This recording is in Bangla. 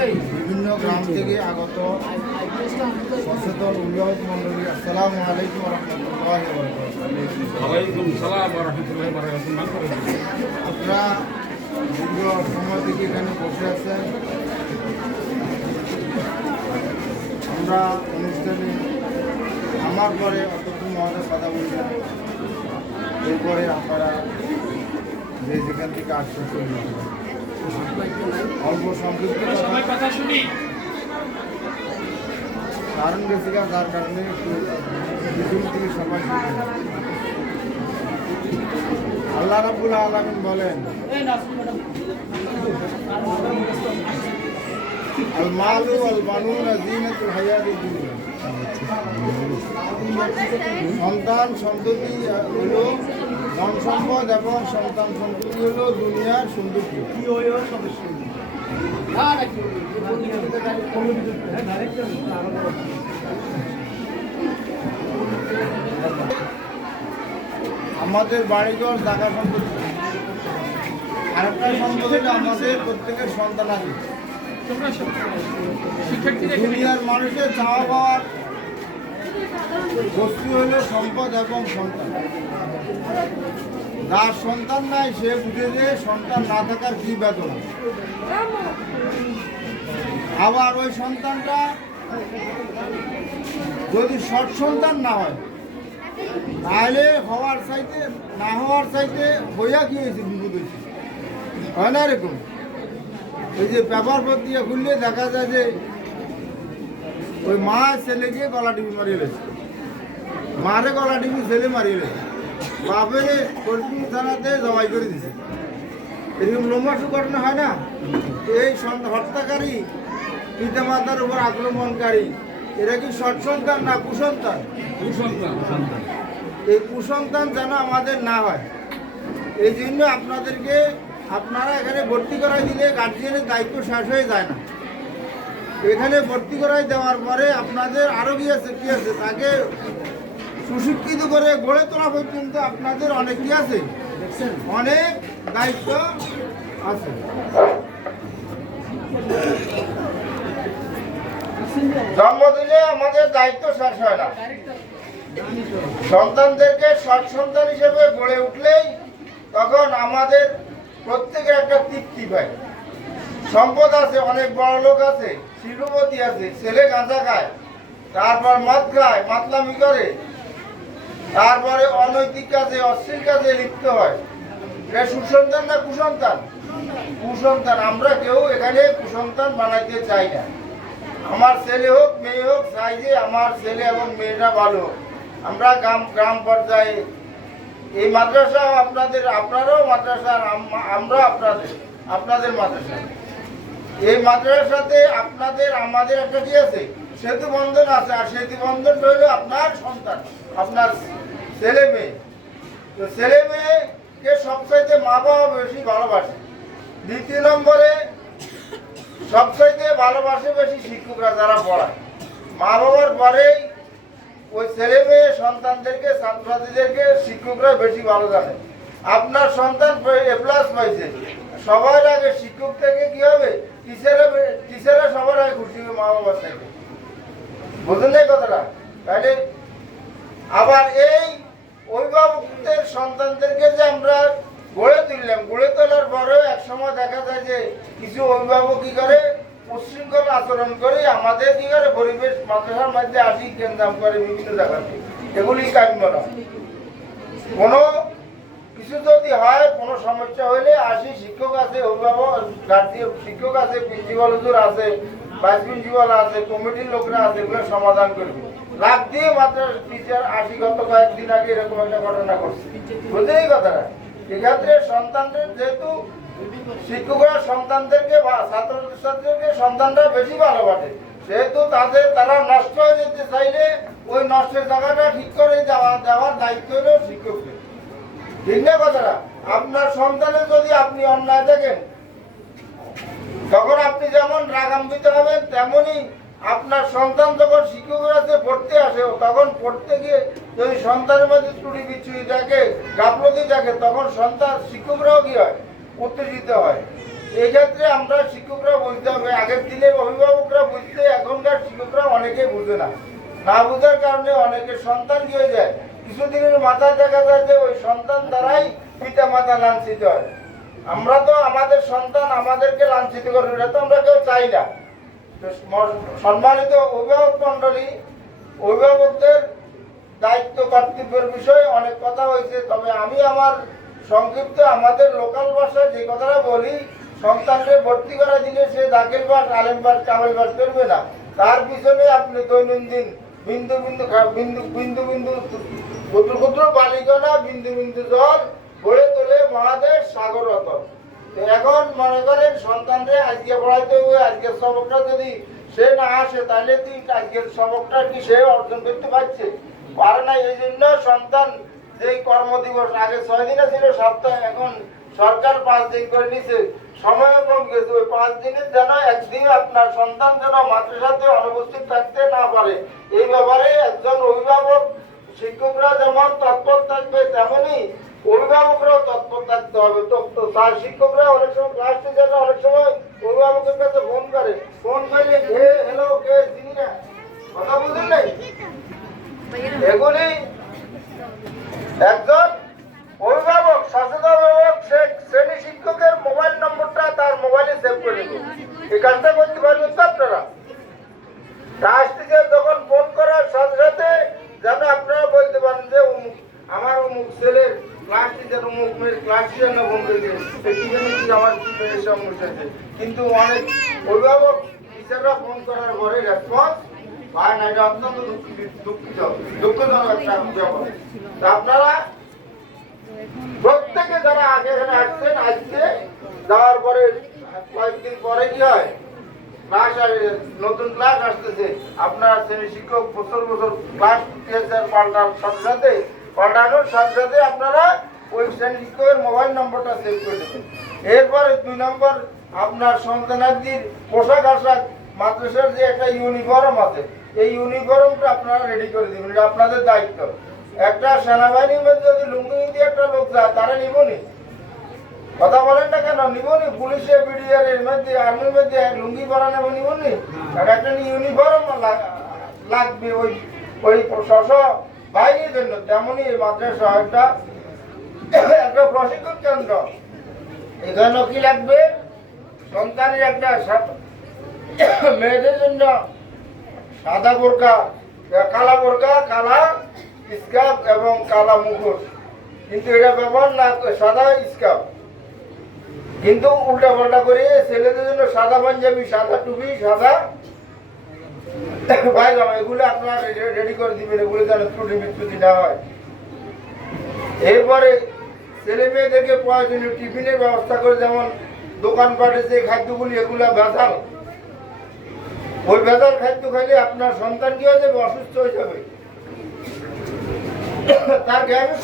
বিভিন্ন গ্রাম থেকে আগত সচেতন অভিভাবক মন্ডলী, আসসালামু আলাইকুম রহমতুল্লাহ। ওয়ালাইকুম সালাম রহমতুল্লাহ বারাকাতুহু। আপনারা দীর্ঘ সময় থেকে এখানে বসে আছেন। আমরা অনুষ্ঠানে আমার পরে অতক্ষণ মহাদের কথা বলছেন, এরপরে আপনারা যে যেখান থেকে আসছেন অল্প সংক্ষিপ্ত কথা শুনি। কারণ বেশিকা, যার কারণে একটু বিদ্যুৎ থেকে সবাই আল্লাহ রাব্বুল আলামিন বলেন, আল মালু ওয়াল বানুনা জিনাতুল হায়াতিদ দুনিয়া। সন্তান সন্ততি হলো ধন সম্পদ এবং সন্তান সন্ততি হলো দুনিয়ার সৌন্দর্য। আমাদের বাড়িঘর জায়গা সম্পত্তি, আরেকটা সম্পদ হলো আমাদের প্রত্যেকের সন্তান আছে। দুনিয়ার মানুষের চাওয়া পাওয়ার বস্তু হলো সম্পদ এবং সন্তান। যার সন্তান নাই সে বুঝে যে সন্তান না থাকার কি বেদনা। আবার ওই সন্তানটা যদি সৎ সন্তান না হয়, তাহলে হওয়ার চাইতে না হওয়ার চাইতে হইয়া কি হয়েছে, বিপদ হয়েছে, হয় না এরকম? ওই যে পেপার পত্রিকা খুললে দেখা যায় যে ওই মা ছেলেকে গলা টিপি মারিয়ে গেছে, মারে গলা টিপি ছেলে মারিয়ে গেছে, বাপের কর্মী থানাতে জবাই করে দিছে। এরকম লম্বাসু ঘটনা হয় না? এই হত্যাকারী পিতা মাতার উপর আক্রমণকারী এরা কি সৎ সন্তান না কুসন্তান? এই কুসন্তান যেন আমাদের না হয়, এই জন্য আপনারা এখানে ভর্তি করাই দিলে গার্জিয়ানের দায়িত্ব শেষ হয়ে যায় না। এখানে ভর্তি করাই দেওয়ার পরে আপনাদের আরো কি আছে তাকে সুশিক্ষিত করে গড়ে তোলা পর্যন্ত আপনাদের অনেক কি আছে, অনেক দায়িত্ব আছে। জন্ম দিলে আমাদের দায়িত্ব শেষ হয় না। সন্তানদেরকে সৎ সন্তান হিসেবে গড়ে উঠলেই তখন আমাদের প্রত্যেকের একটা তৃপ্তি পায়। সম্পদ আছে, অনেক বড় লোক আছে, শিল্পপতি আছে, ছেলে গাঁজা খায়, তারপর মদ খায়, মাতলামি করে, তারপরে অনৈতিক কাজে অশ্লীল কাজে লিপ্ত হয়। এটা সুসন্তান না কুসন্তান? কুসন্তান। আমরা কেউ এখানে কুসন্তান বানাইতে চাই না। আমার ছেলে হোক মেয়ে হোক, চাই যে আমার ছেলে এবং মেয়েটা ভালো। আমরা গ্রাম পর্যায়ে এই মাদ্রাসা আপনারাও মাদ্রাসা, আমরা আপনাদের মাদ্রাসা। এই মাদ্রাসাতে আমাদের একটা কি আছে, সেতু বন্ধন আছে। আর সেতু বন্ধন হইল আপনার সন্তান, আপনার ছেলে মেয়ে। তো ছেলে মেয়েকে সবচাইতে মা বাবা বেশি ভালোবাসে। দ্বিতীয় নম্বরে সবচাইতে ভালোবাসে বেশি শিক্ষকরা, যারা পড়ায়। মা বাবার পরেই ওই ছেলে মেয়ে সন্তানদেরকে, ছাত্রছাত্রীদেরকে শিক্ষকরা বেশি ভালো জানে। আপনার সন্তান A+ পাইছে, সবার আগে শিক্ষক থেকে কি হবে, টিচাররা সবার আগে খুশি হবে মা বাবার থেকে। বুঝলেন এই কথাটা? তাহলে আবার এই অভিভাবকদের সন্তানদেরকে যে আমরা গড়ে তুললাম, গড়ে তোলার পরেও এক সময় দেখা যায় যে কিছু অভিভাবক কি করে, উচ্ছৃঙ্খল আচরণ করে, আমাদের কি করে পরিবেশ মাদ্রাসার মধ্যে আসি কেন্দ্রাম করে বিভিন্ন জায়গাতে। এগুলি কাম্য না। কোনো কিছু যদি হয়, কোনো সমস্যা হলে আসি, শিক্ষক আছে, অভিভাবক গার্জিয়ান শিক্ষক আছে, প্রিন্সিপাল হুজুর আছে, ভাইস প্রিন্সিপাল আছে, কমিটির লোকরা আছে, এগুলো সমাধান করবে। লাভ দিয়ে মাত্র টিচার আসি গত কয়েকদিন আগে এরকম একটা ঘটনা করছে। বুঝলেন এই কথাটা? এক্ষেত্রে সন্তানদের, যেহেতু শিক্ষকরা সন্তানদেরকে বা ছাত্রছাত্রীদেরকে সন্তানরা বেশি ভালোবাসে, সেহেতু তারা নষ্ট হয়ে যেতে চাইলে ওই নষ্টের জায়গাটা ঠিক করে দেওয়ার দায়িত্ব হলো শিক্ষকদের। ঠিক না কথাটা? আপনার সন্তানের যদি আপনি অন্যায় দেখেন, তখন আপনি যেমন রাগান্বিত হবেন, তেমনি আপনার সন্তান যখন শিক্ষকের কাছে পড়তে আসে, তখন পড়তে গিয়ে যদি সন্তানের মধ্যে ত্রুটি বিচ্ছুরি থাকে, গাফলতি থাকে, তখন শিক্ষকরাও কি হয়, উত্তেজিত হয়। এই ক্ষেত্রে আমরা শিক্ষকরা বুঝতে হবে, আগের দিনের না বুঝার কারণে অনেকের সন্তান কি হয়ে যায়, কিছুদিনের মাথায় দেখা যায় যে ওই সন্তান দ্বারাই পিতা মাতা লাঞ্ছিত হয়। আমরা তো আমাদের সন্তান আমাদেরকে লাঞ্ছিত করে, এটা তো আমরা কেউ চাই না। তো সম্মানিত অভিভাবক মন্ডলী, অভিভাবকদের দায়িত্ব কর্তব্যের বিষয়ে অনেক কথা হয়েছে, তবে আমি আমার সংক্ষিপ্ত আমাদের লোকাল ভাষায় যে কথাটা বলি, সন্তানকে ভর্তি করা দিলে সে দাখিল পাস, আলেম পাস, কামেল পাস করবে না। তার পিছনে আপনি দৈনন্দিন বিন্দু বিন্দু বিন্দু বিন্দু বিন্দু ক্ষুদ্র ক্ষুদ্র বালিকণা বিন্দু বিন্দু জল গড়ে তোলে মহাদেশ সাগর রতন। তো এখন মনে করেন সন্তানরে আজকে পড়াইতে হবে, আজকের সবকটা যদি সে না আসে তাহলে তুই আজকের সবকটা কি সে অর্জন করতে পারছে? পারে না। এই জন্য সন্তান যেই কর্মদিবস আগে 6 দিনে ছিল সপ্তাহে, এখন সরকার 5 দিন করে নিছে, সময় কম গেছে। ওই 5 দিনের যেন একদিন আপনার সন্তান যেন মাদ্রাসাতে অনুপস্থিত থাকতে না পারে, এই ব্যাপারে একজন অভিভাবক, শিক্ষকরা যেমন তৎপর থাকবে তেমনি অভিভাবকরাও তৎপর থাকতে হবে। তো তার শিক্ষকরা অনেক সময়, ক্লাস টিচাররা অনেক সময় অভিভাবকের কাছে ফোন করে, ফোন করলে কে হ্যালো কে চিনি না, কথা বুঝলেন নাই? এগুলি একজন অভিভাবক, সচেতন অভিভাবক, শ্রেণী শিক্ষকের মোবাইল নম্বরটা তার মোবাইলে সেভ করে দিন। এই কাজটা করতে পারবেন তো আপনারা? ক্লাস টিচার যখন ফোন করার সাথে সাথে যেন আপনারা বলতে পারেন যে আমার অমুক ছেলের ক্লাস টিচার, অমুক মেয়ের ক্লাস টিচার না ফোন করে দিয়েছে, কি জানি কি আমার কি মেয়ের সমস্যা আছে। কিন্তু অনেক অভিভাবক টিচাররা ফোন করার পরে রেসপন্স পায় না, এটা অত্যন্ত দুঃখজনক একটা ব্যাপার। তা আপনারা প্রত্যেকে যারা আগে এখানে আসছেন, আজকে যাওয়ার পরে কয়েকদিন পরে কি হয়, ক্লাস নতুন ক্লাস আসতেছে, আপনার শ্রেণী শিক্ষক বছর বছর ক্লাস টিচার পাল্টানোর সাথে সাথে আপনারা ওই শ্রেণী শিক্ষকের মোবাইল নম্বরটা সেভ করে দেবেন। এরপরে 2 নম্বর, আপনার সন্তানাদির পোশাক আশাক, মাদ্রাসার যে একটা ইউনিফর্ম আছে, এই ইউনিফর্মটা আপনারা রেডি করে দেবেন, এটা আপনাদের দায়িত্ব। একটা সেনাবাহিনীর মধ্যে যদি লুঙ্গি দিয়ে একটা লোক যায়, তারা নিবনি? কথা বলেন না কেন? নিবনি? পুলিশে, বিডিআর এর মধ্যে, আর্মির মধ্যে লুঙ্গি পরা নেব, নিবনি? আর একটা ইউনিফর্ম লাগবে ওই সশস্ত্র বাহিনীর জন্য। তেমনি এই মাদ্রাসা একটা প্রশিক্ষণ কেন্দ্র, এখানেও কি লাগবে? সন্তানের একটা মেয়েদের জন্য সাদা বোরকা, কালা বোরকা, কালা স্কার্ফ এবং কালা মুখোশ, কিন্তু এটা ব্যবহার না সাদা স্কার্ফ, কিন্তু উল্টা পাল্টা করে ছেলেদের জন্য সাদা পাঞ্জাবি, সাদা টুপি, সাদা পায়জামা, এগুলো আপনারা রেডি করে দিবেন, এগুলো যেন ত্রুটি বিচ্যুতি না হয়। এরপরে ছেলে মেয়েদেরকে প্রয়োজনীয় টিফিনের ব্যবস্থা করে, যেমন দোকানপাটে যে খাদ্যগুলি এগুলো ভেজাল, ওই ভেজাল খাদ্য খাইলে আপনার সন্তান কি হয়ে যাবে? অসুস্থ হয়ে যাবে। তার জ্ঞানের